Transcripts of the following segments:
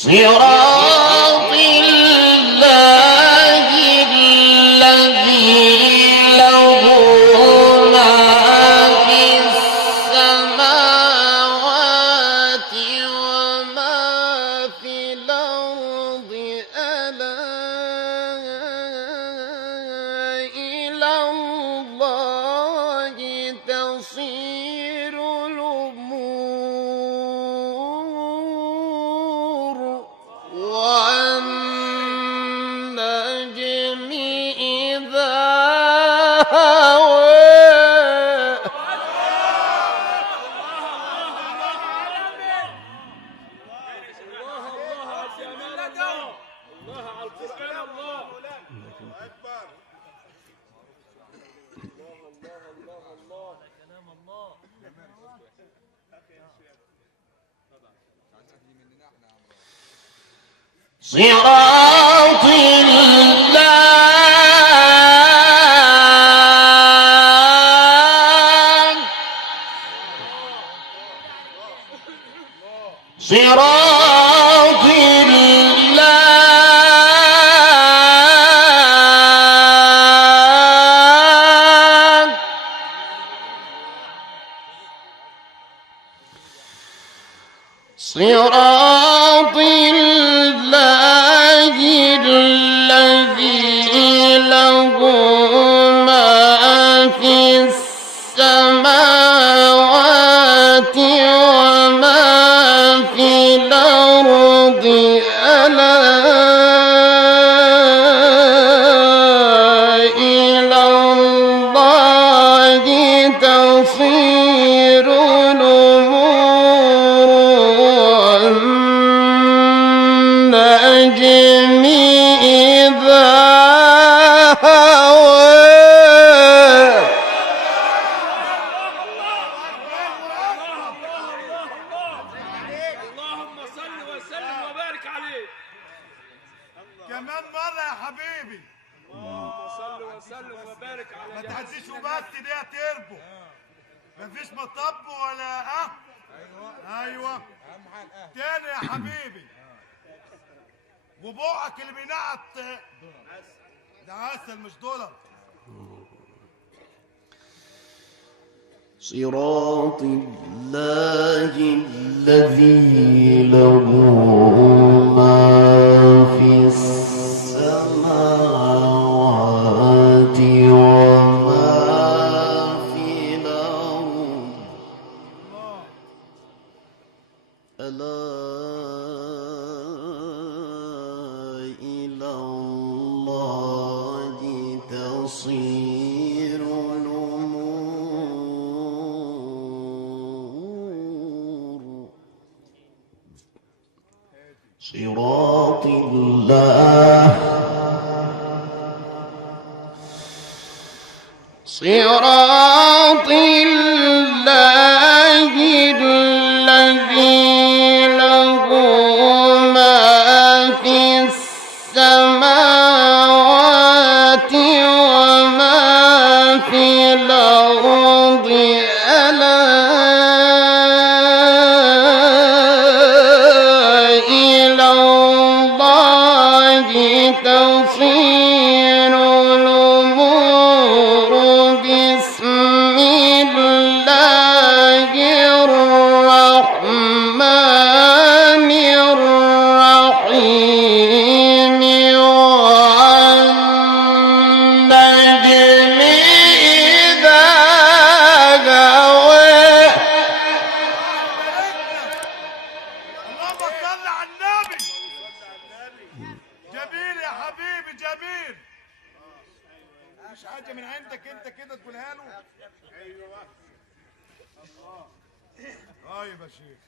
صراط الله الذي له ما في السماوات وما في الأرض ألا إلى الله تصير الأمور والنجم إذا هوى صراط الله صراط الله صراط الله الذي له ما في السماوات وما في الأرض ألا إلى الله تصير الأمور والنجم إذا هوى اللهم صل وسلم وبارك عليه. كمان مرة يا حبيبي اللهم صل وسلم وبارك على ما تعديش وبس دي تربو مفيش مطب ولا ايوه تاني يا حبيبي وبوعك اللي بينقط ده عسل مش دولار. صراط الله الذي له ما في السماوات وما في الأرض ألا إلى الله تصير الأمور صراط الله صراط الله الذي له ما في السماوات وما في الأرض ألا إلى الله تصير الأمور بسم الله الرحمن الرحيم والنجم إذا هوى اللهم صل على النبي. جميل يا حبيبي جميل. مش حاجة من عندك انت كده تقولها له. طيب يا شيخ.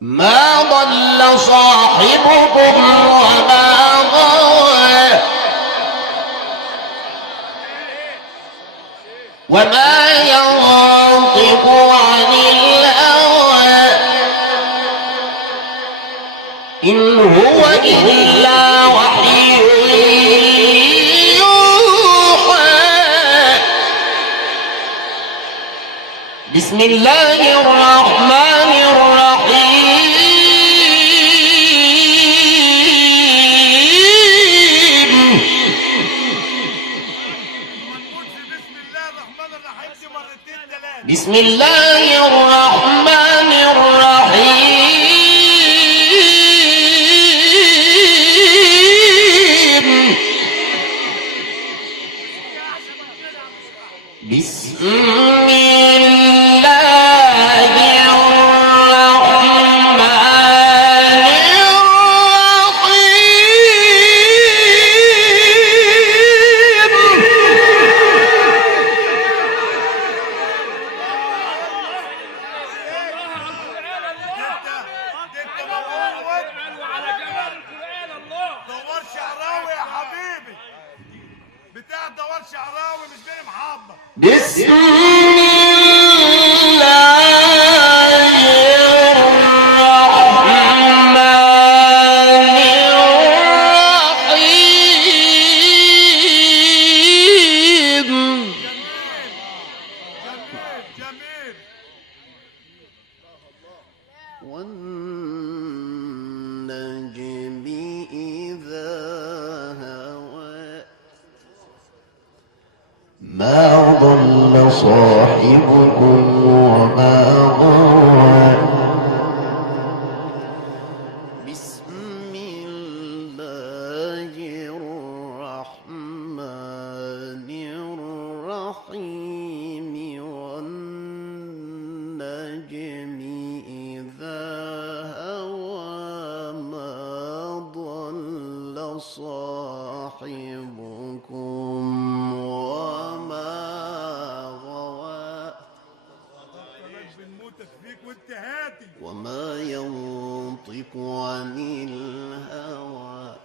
ما ضل صاحبكم وما غوى وما ينطق عن الهوى إن هو إلا وحي يوحى بسم الله الرحمن الرحيم بسم الله الرحمن الرحيم بسم الله بسم الله الرحمن الرحيم جميل والنجم إذا هوى ما ضل صاحبكم وما غوى بسم الله الرحمن الرحيم والنجم إذا هوى ما ضل صاحبكم وما ينطق عن الهوى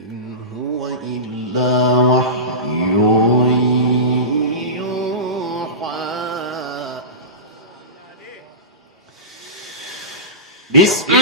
إن هو إلا وحي يوحى بسم